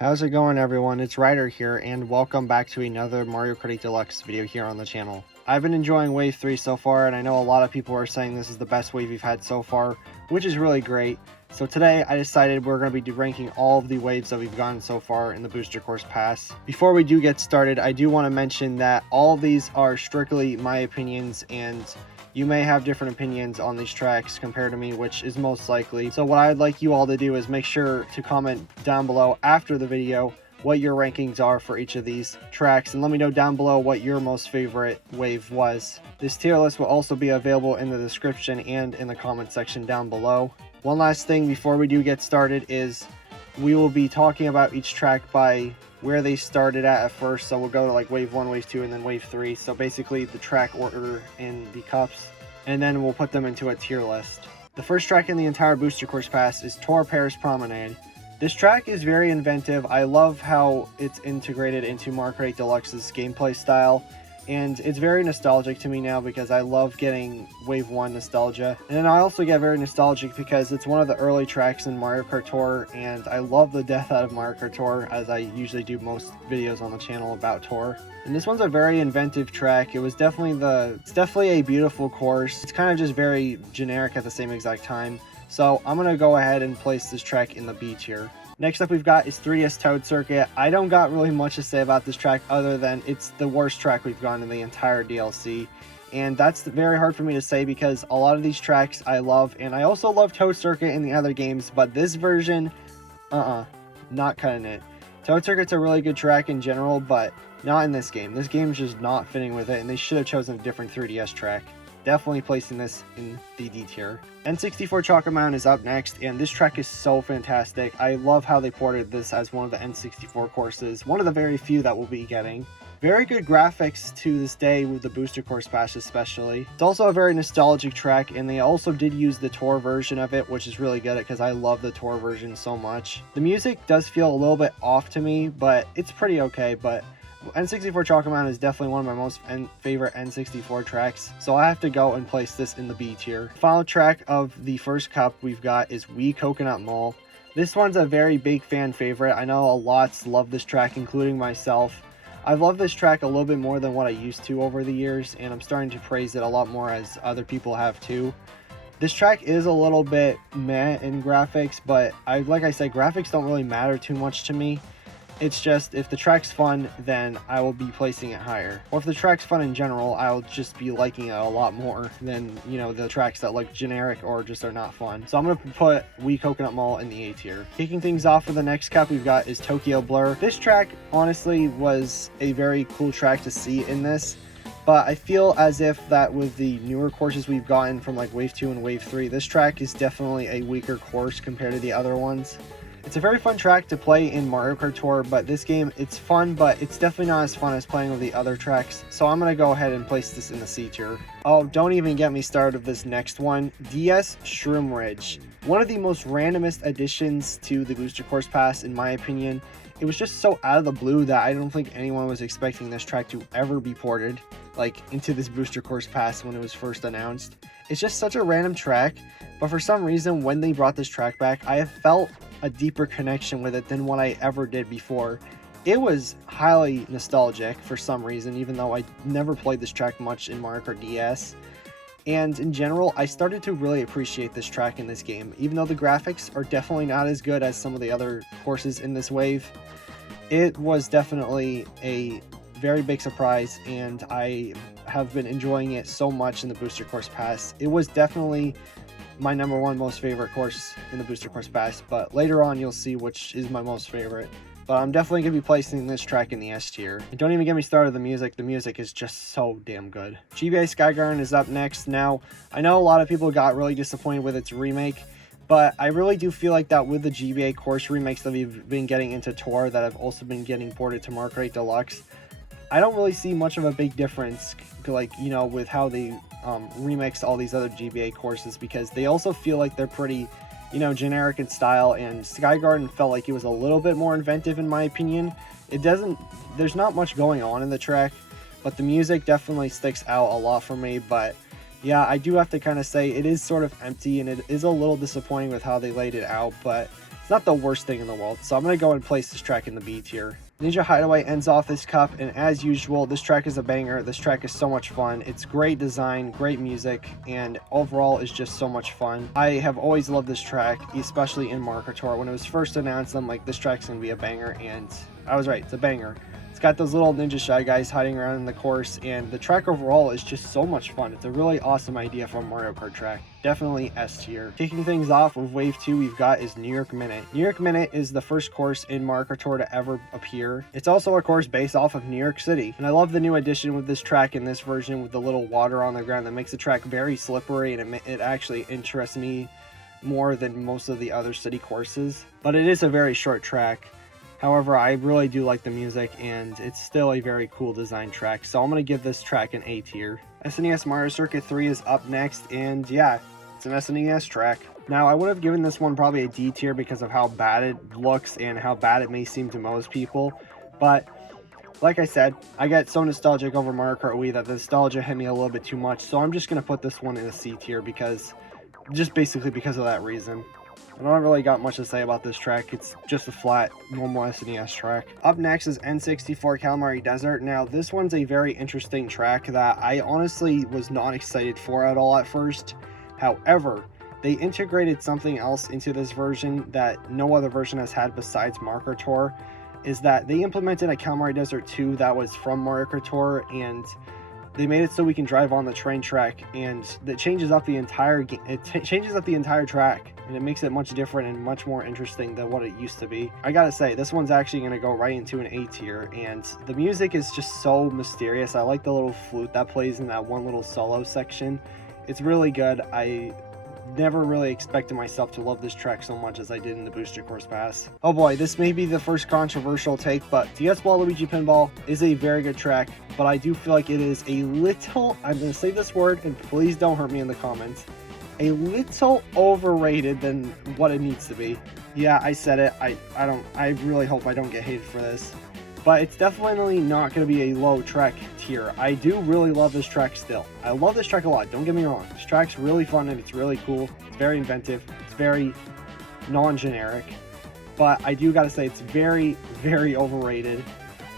How's it going, everyone? It's Ryder here, and welcome back to another Mario Kart 8 Deluxe video here on the channel. I've been enjoying Wave 3 so far, and I know a lot of people are saying this is the best wave we've had so far, which is really great. So today, I decided we're going to be ranking all of the waves that we've gotten so far in the Booster Course Pass. Before we do get started, I do want to mention that all of these are strictly my opinions, and you may have different opinions on these tracks compared to me, which is most likely. So what I'd like you all to do is make sure to comment down below after the video what your rankings are for each of these tracks, and let me know down below what your most favorite wave was. This tier list will also be available in the description and in the comment section down below. One last thing before we do get started is we will be talking about each track by where they started at first. So we'll go to like wave 1, wave 2, and then wave 3. So basically the track order in the cups, and then we'll put them into a tier list. The first track in the entire Booster Course Pass is Tour Paris Promenade. This track is very inventive. I love how it's integrated into Mario Kart 8 Deluxe's gameplay style, and it's very nostalgic to me now because I love getting Wave 1 nostalgia. And then I also get very nostalgic because it's one of the early tracks in Mario Kart Tour, and I love the death out of Mario Kart Tour, as I usually do most videos on the channel about Tour. And this one's a very inventive track. It's definitely a beautiful course. It's kind of just very generic at the same exact time. So I'm gonna go ahead and place this track in the B tier. Next up we've got is 3DS Toad Circuit. I don't got really much to say about this track other than it's the worst track we've gotten in the entire DLC. And that's very hard for me to say because a lot of these tracks I love, and I also love Toad Circuit in the other games, but this version, not cutting it. Toad Circuit's a really good track in general, but not in this game. This game's just not fitting with it, and they should have chosen a different 3DS track. Definitely placing this in the D tier. N64 Chocolate Man is up next, and this track is so fantastic. I love how they ported this as one of the N64 courses, one of the very few that we'll be getting. Very good graphics to this day with the Booster Course Pass especially. It's also a very nostalgic track, and they also did use the Tour version of it, which is really good because I love the Tour version so much. The music does feel a little bit off to me, but it's pretty okay. But N64 Chocolate Man is definitely one of my most favorite N64 tracks, so I have to go and place this in the B tier. Final track of the first cup we've got is Wii Coconut Mall. This one's a very big fan favorite. I know a lot love this track, including myself. I've loved this track a little bit more than what I used to over the years, and I'm starting to praise it a lot more as other people have too. This track is a little bit meh in graphics, but like I said, graphics don't really matter too much to me. It's just, if the track's fun, then I will be placing it higher. Or if the track's fun in general, I'll just be liking it a lot more than, you know, the tracks that look generic or just are not fun. So I'm going to put Wii Coconut Mall in the A tier. Kicking things off for the next cup we've got is Tokyo Blur. This track, honestly, was a very cool track to see in this. But I feel as if that with the newer courses we've gotten from like Wave 2 and Wave 3, this track is definitely a weaker course compared to the other ones. It's a very fun track to play in Mario Kart Tour, but this game, it's fun, but it's definitely not as fun as playing with the other tracks. So I'm going to go ahead and place this in the C tier. Oh, don't even get me started with this next one. DS Shroomridge. One of the most randomest additions to the Booster Course Pass, in my opinion. It was just so out of the blue that I don't think anyone was expecting this track to ever be ported, like, into this Booster Course Pass when it was first announced. It's just such a random track, but for some reason, when they brought this track back, I have felt a deeper connection with it than what I ever did before. It was highly nostalgic for some reason, even though I never played this track much in Mario Kart DS. And in general, I started to really appreciate this track in this game. Even though the graphics are definitely not as good as some of the other courses in this wave, it was definitely a very big surprise, and I have been enjoying it so much in the Booster Course Pass. It was definitely my #1 most favorite course in the Booster Course Pass, but later on you'll see which is my most favorite. But I'm definitely going to be placing this track in the S tier. And don't even get me started with the music is just so damn good. GBA Sky Garden is up next. Now, I know a lot of people got really disappointed with its remake, but I really do feel like that with the GBA course remakes that we've been getting into Tour that have also been getting ported to Mario Kart 8 Deluxe, I don't really see much of a big difference, like, you know, with how they remix all these other GBA courses, because they also feel like they're pretty, you know, generic in style, and Sky Garden felt like it was a little bit more inventive in my opinion. There's not much going on in the track, but the music definitely sticks out a lot for me. But yeah, I do have to kind of say it is sort of empty, and it is a little disappointing with how they laid it out, but It's not the worst thing in the world, so I'm going to go and place this track in the B tier. Ninja Hideaway ends off this cup, and as usual, this track is a banger. This track is so much fun. It's great design, great music, and overall is just so much fun. I have always loved this track, especially in Mario Kart Tour. When it was first announced, I'm like, this track's gonna be a banger, and I was right, it's a banger. It's got those little Ninja Shy Guys hiding around in the course, and the track overall is just so much fun. It's a really awesome idea for a Mario Kart track. Definitely S tier. Kicking things off with Wave 2 we've got is New York Minute. New York Minute is the first course in Mario Kart Tour to ever appear. It's also a course based off of New York City, and I love the new addition with this track in this version with the little water on the ground that makes the track very slippery, and it actually interests me more than most of the other city courses. But it is a very short track. However, I really do like the music, and it's still a very cool design track, so I'm going to give this track an A tier. SNES Mario Circuit 3 is up next, and yeah, it's an SNES track. Now, I would have given this one probably a D tier because of how bad it looks and how bad it may seem to most people, but like I said, I get so nostalgic over Mario Kart Wii that the nostalgia hit me a little bit too much, so I'm just going to put this one in a C tier just basically because of that reason. I don't really got much to say about this track. It's just a flat, normal SNES track. Up next is N64 Calamari Desert. Now, this one's a very interesting track that I honestly was not excited for at all at first. However, they integrated something else into this version that no other version has had besides Mario Kart Tour, is that they implemented a Calamari Desert 2 that was from Mario Kart Tour, and they made it so we can drive on the train track, and that changes up the entire game. It changes up the entire track, and it makes it much different and much more interesting than what it used to be. I gotta say, this one's actually gonna go right into an A tier, and the music is just so mysterious. I like the little flute that plays in that one little solo section. It's really good. I never really expected myself to love this track so much as I did in the Booster Course Pass. Oh boy, this may be the first controversial take, but DS Waluigi Pinball is a very good track, but I do feel like it is a little, I'm going to say this word, and please don't hurt me in the comments, a little overrated than what it needs to be. Yeah, I said it. I really hope I don't get hated for this. But it's definitely not going to be a low track tier. I do really love this track still. I love this track a lot, don't get me wrong. This track's really fun and it's really cool. It's very inventive. It's very non-generic. But I do gotta say it's very, very overrated.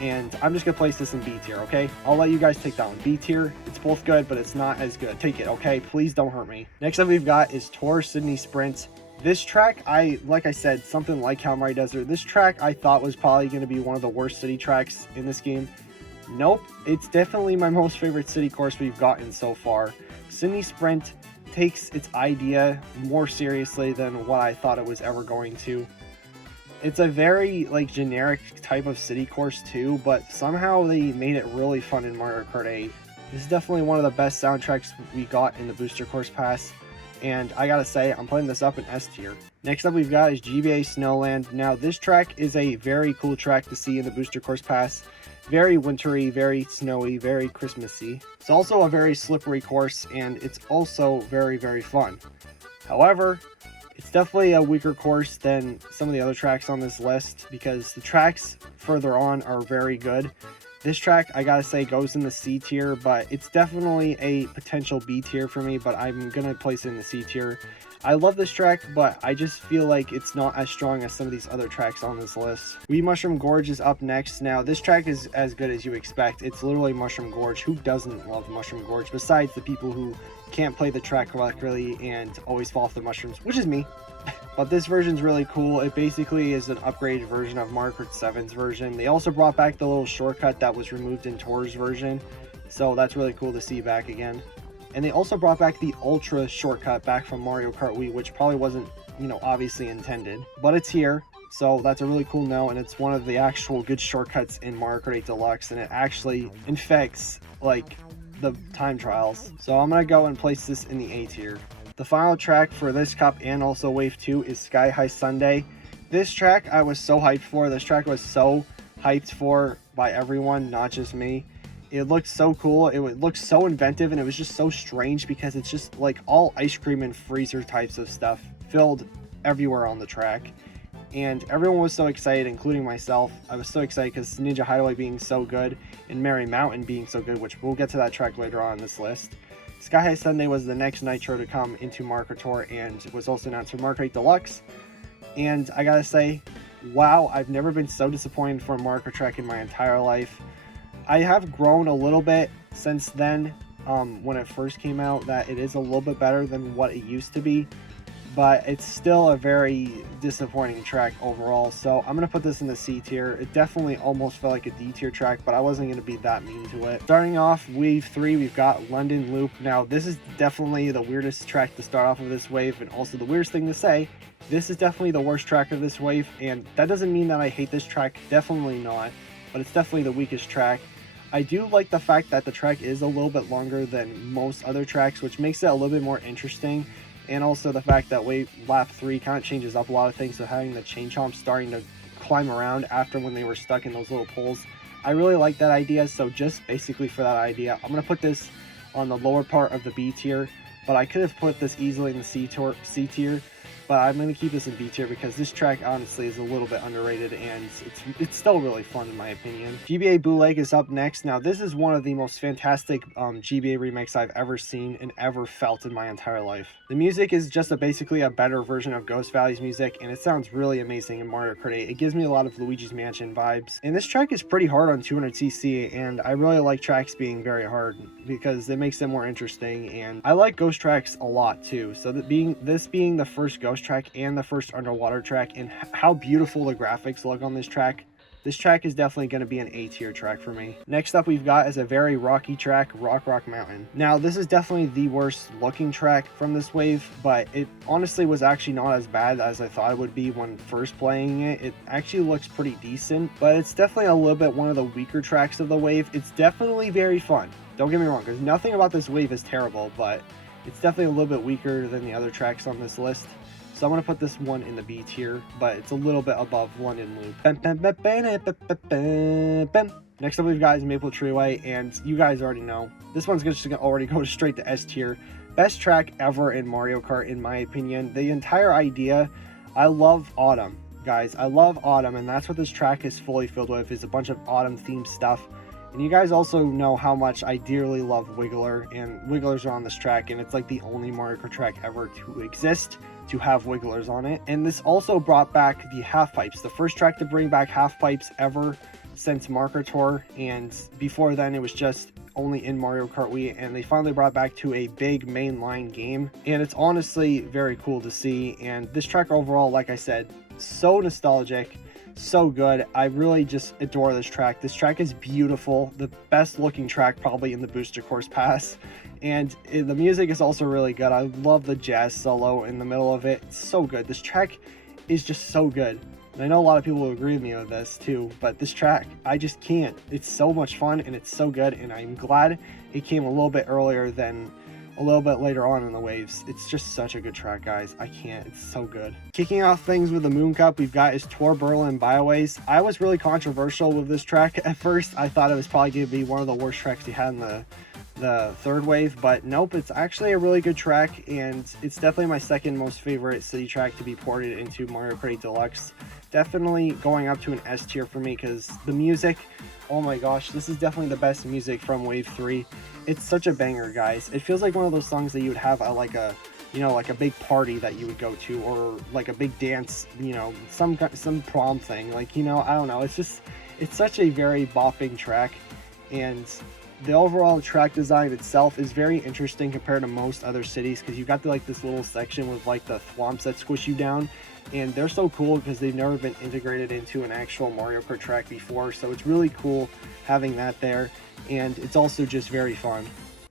And I'm just gonna place this in B tier, okay? I'll let you guys take that one. B tier, it's both good, but it's not as good. Take it, okay? Please don't hurt me. Next up we've got is Tour Sydney Sprint. This track, like I said, something like Calamari Desert, this track I thought was probably going to be one of the worst city tracks in this game. Nope, it's definitely my most favorite city course we've gotten so far. Sydney Sprint takes its idea more seriously than what I thought it was ever going to. It's a very generic type of city course too, but somehow they made it really fun in Mario Kart 8. This is definitely one of the best soundtracks we got in the Booster Course Pass. And I gotta say, I'm putting this up in S tier. Next up we've got is GBA Snowland. Now this track is a very cool track to see in the Booster Course Pass. Very wintry, very snowy, very Christmassy. It's also a very slippery course, and it's also very, very fun. However, it's definitely a weaker course than some of the other tracks on this list because the tracks further on are very good. This track, I gotta say, goes in the C tier, but it's definitely a potential B tier for me, but I'm gonna place it in the C tier. I love this track, but I just feel like it's not as strong as some of these other tracks on this list. Wii Mushroom Gorge is up next. Now, this track is as good as you expect. It's literally Mushroom Gorge. Who doesn't love Mushroom Gorge, besides the people who can't play the track correctly and always fall off the mushrooms, which is me. But this version's really cool. It basically is an upgraded version of Mario Kart 7's version. They also brought back the little shortcut that was removed in Tour's version, so that's really cool to see back again. And they also brought back the Ultra shortcut back from Mario Kart Wii, which probably wasn't, obviously intended. But it's here, so that's a really cool note, and it's one of the actual good shortcuts in Mario Kart 8 Deluxe, and it actually infects, the time trials. So I'm going to go and place this in the A tier. The final track for this cup and also Wave 2 is Sky High Sundae. This track I was so hyped for. This track was so hyped for by everyone, not just me. It looked so cool. It looked so inventive, and it was just so strange because it's just all ice cream and freezer types of stuff filled everywhere on the track. And everyone was so excited, including myself. I was so excited because Ninja Hideaway being so good and Merry Mountain being so good, which we'll get to that track later on in this list. Sky High Sundae was the next Nitro to come into Mario Kart Tour, and it was also announced for Mario Kart Deluxe. And I gotta say, wow, I've never been so disappointed for a Mario Kart track in my entire life. I have grown a little bit since then, when it first came out, that it is a little bit better than what it used to be, but it's still a very disappointing track overall. So I'm gonna put this in the C tier. It definitely almost felt like a D tier track, but I wasn't gonna be that mean to it. Starting off wave 3, we've got London Loop. Now this is definitely the weirdest track to start off of this wave, and also the weirdest thing to say. This is definitely the worst track of this wave, and that doesn't mean that I hate this track, definitely not, but it's definitely the weakest track. I do like the fact that the track is a little bit longer than most other tracks, which makes it a little bit more interesting, and also the fact that lap 3 kind of changes up a lot of things, so having the chain chomp starting to climb around after when they were stuck in those little poles. I really like that idea, so just basically for that idea, I'm going to put this on the lower part of the B tier, but I could have put this easily in the C tier, but I'm going to keep this in B tier because this track honestly is a little bit underrated, and it's still really fun in my opinion. GBA Bootleg is up next. Now this is one of the most fantastic GBA remakes I've ever seen and ever felt in my entire life. The music is just basically a better version of Ghost Valley's music, and it sounds really amazing in Mario Kart 8. It gives me a lot of Luigi's Mansion vibes, and this track is pretty hard on 200cc, and I really like tracks being very hard because it makes them more interesting, and I like ghost tracks a lot too. So this being the first ghost track and the first underwater track, and how beautiful the graphics look on this track is definitely going to be an A tier track for me. Next up we've got is a very rocky track, Rock Mountain. Now this is definitely the worst looking track from this wave, but it honestly was actually not as bad as I thought it would be when first playing it. It actually looks pretty decent, but it's definitely a little bit one of the weaker tracks of the wave. It's definitely very fun, don't get me wrong, because nothing about this wave is terrible, but it's definitely a little bit weaker than the other tracks on this list. So I'm going to put this one in the B tier, but it's a little bit above London Loop. Next up we've got is Maple Treeway, and you guys already know. This one's just going to already go straight to S tier. Best track ever in Mario Kart in my opinion. The entire idea, I love autumn, guys. I love autumn, and that's what this track is fully filled with, is a bunch of autumn themed stuff. And you guys also know how much I dearly love Wiggler, and Wigglers are on this track, and it's like the only Mario Kart track ever to exist to have Wigglers on it. And this also brought back the half pipes, the first track to bring back half pipes ever since Mario Kart Tour, and before then it was just only in Mario Kart Wii, and they finally brought back to a big mainline game, and it's honestly very cool to see. And this track overall, like I said, so nostalgic, so good. I really just adore this track. This track is beautiful, the best looking track probably in the Booster Course Pass, and the music is also really good. I love the jazz solo in the middle of it. It's so good. This track is just so good, and I know a lot of people will agree with me on this too, but this track, I just can't. It's so much fun and it's so good, and I'm glad it came a little bit earlier than a little bit later on in the waves. It's just such a good track, guys. I can't. It's so good. Kicking off things with the Moon Cup, we've got is Tour Berlin Byways. I was really controversial with this track at first. I thought it was probably going to be one of the worst tracks we had in the third wave, but nope, it's actually a really good track, and it's definitely my second most favorite city track to be ported into Mario Kart 8 Deluxe. Definitely going up to an S tier for me, because the music, oh my gosh, this is definitely the best music from wave 3. It's such a banger, guys. It feels like one of those songs that you would have at like a, you know, like a big party that you would go to, or like a big dance, you know, some prom thing, like, you know, I don't know. It's such a very bopping track, and the overall track design itself is very interesting compared to most other cities, because you've got like this little section with like the thwomps that squish you down, and they're so cool because they've never been integrated into an actual Mario Kart track before, so it's really cool having that there, and it's also just very fun.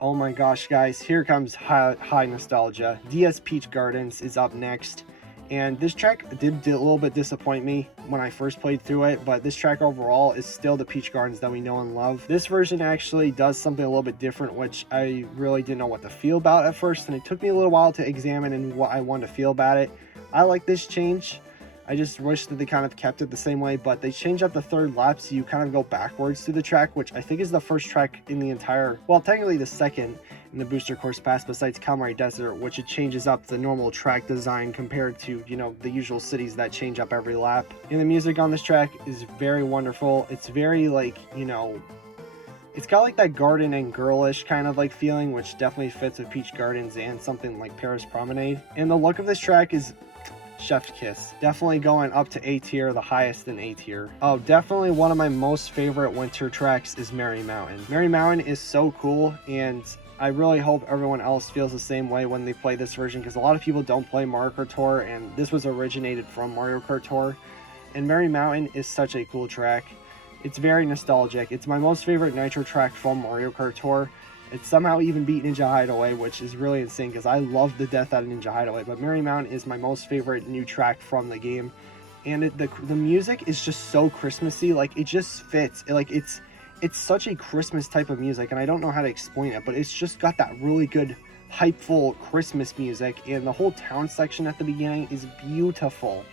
Oh my gosh, guys, here comes high nostalgia. DS Peach Gardens is up next, and this track did a little bit disappoint me when I first played through it, but this track overall is still the Peach Gardens that we know and love. This version actually does something a little bit different, which I really didn't know what to feel about at first, and it took me a little while to examine and what I wanted to feel about it. I like this change. I just wish that they kind of kept it the same way, but they changed up the third lap, so you kind of go backwards through the track, which I think is the first track in the entire, well, technically the second in the Booster Course Pass besides Calamari Desert, which it changes up the normal track design compared to, you know, the usual cities that change up every lap. And the music on this track is very wonderful. It's very, like, you know, it's got like that garden and girlish kind of like feeling, which definitely fits with Peach Gardens and something like Paris Promenade. And the look of this track is Chef's Kiss. Definitely going up to A tier, the highest in A tier. Oh, definitely one of my most favorite winter tracks is Merry Mountain. Merry Mountain is so cool, and I really hope everyone else feels the same way when they play this version, because a lot of people don't play Mario Kart Tour, and this was originated from Mario Kart Tour. And Merry Mountain is such a cool track. It's very nostalgic. It's my most favorite Nitro track from Mario Kart Tour. It somehow even beat Ninja Hideaway, which is really insane because I love the death out of Ninja Hideaway. But Merry Mountain is my most favorite new track from the game. And the music is just so Christmassy. Like, it just fits. It's such a Christmas type of music, and I don't know how to explain it, but it's just got that really good, hypeful Christmas music, and the whole town section at the beginning is beautiful.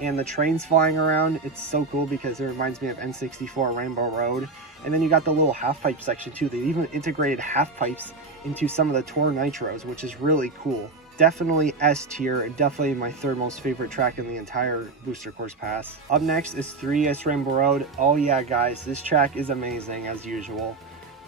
And the trains flying around, it's so cool because it reminds me of N64 Rainbow Road. And then you got the little half-pipe section too. They even integrated half-pipes into some of the Tour Nitros, which is really cool. Definitely S tier, and definitely my third most favorite track in the entire Booster Course Pass. Up next is 3 Days Rainbow Road. Oh yeah, guys, this track is amazing as usual.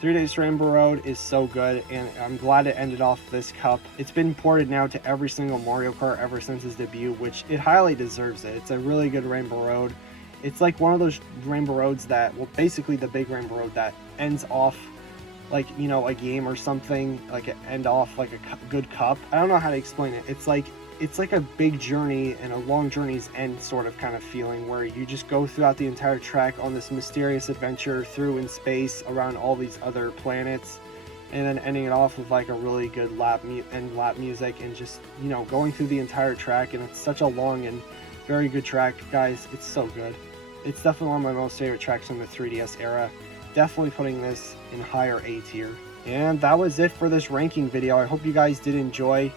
3 Days Rainbow Road is so good, and I'm glad it ended off this cup. It's been ported now to every single Mario Kart ever since its debut, which it highly deserves it. It's a really good Rainbow Road. It's like one of those Rainbow Roads that, well, basically the big Rainbow Road that ends off like, you know, a game or something, like it end off like a good cup. I don't know how to explain it. It's like a big journey and a long journey's end sort of kind of feeling, where you just go throughout the entire track on this mysterious adventure through in space around all these other planets, and then ending it off with like a really good lap music, and just, you know, going through the entire track. And it's such a long and very good track, guys. It's so good. It's definitely one of my most favorite tracks from the 3DS era. Definitely putting this in higher A tier. And that was it for this ranking video. I hope you guys did enjoy.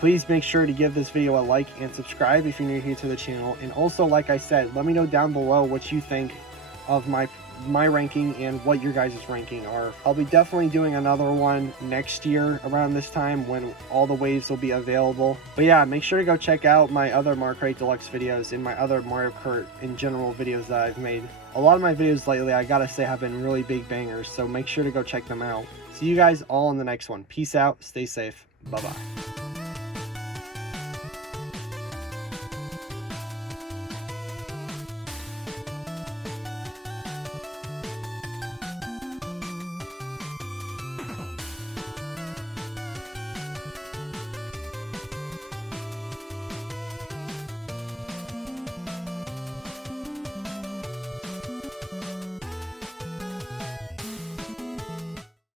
Please make sure to give this video a like and subscribe if you're new here to the channel. And also, like I said, let me know down below what you think of my ranking and what your guys' ranking are. I'll be definitely doing another one next year around this time when all the waves will be available. But yeah, make sure to go check out my other Mario Kart Deluxe videos and my other Mario Kart in general videos that I've made. A lot of my videos lately, I gotta say, have been really big bangers, so make sure to go check them out. See you guys all in the next one. Peace out, stay safe, bye bye.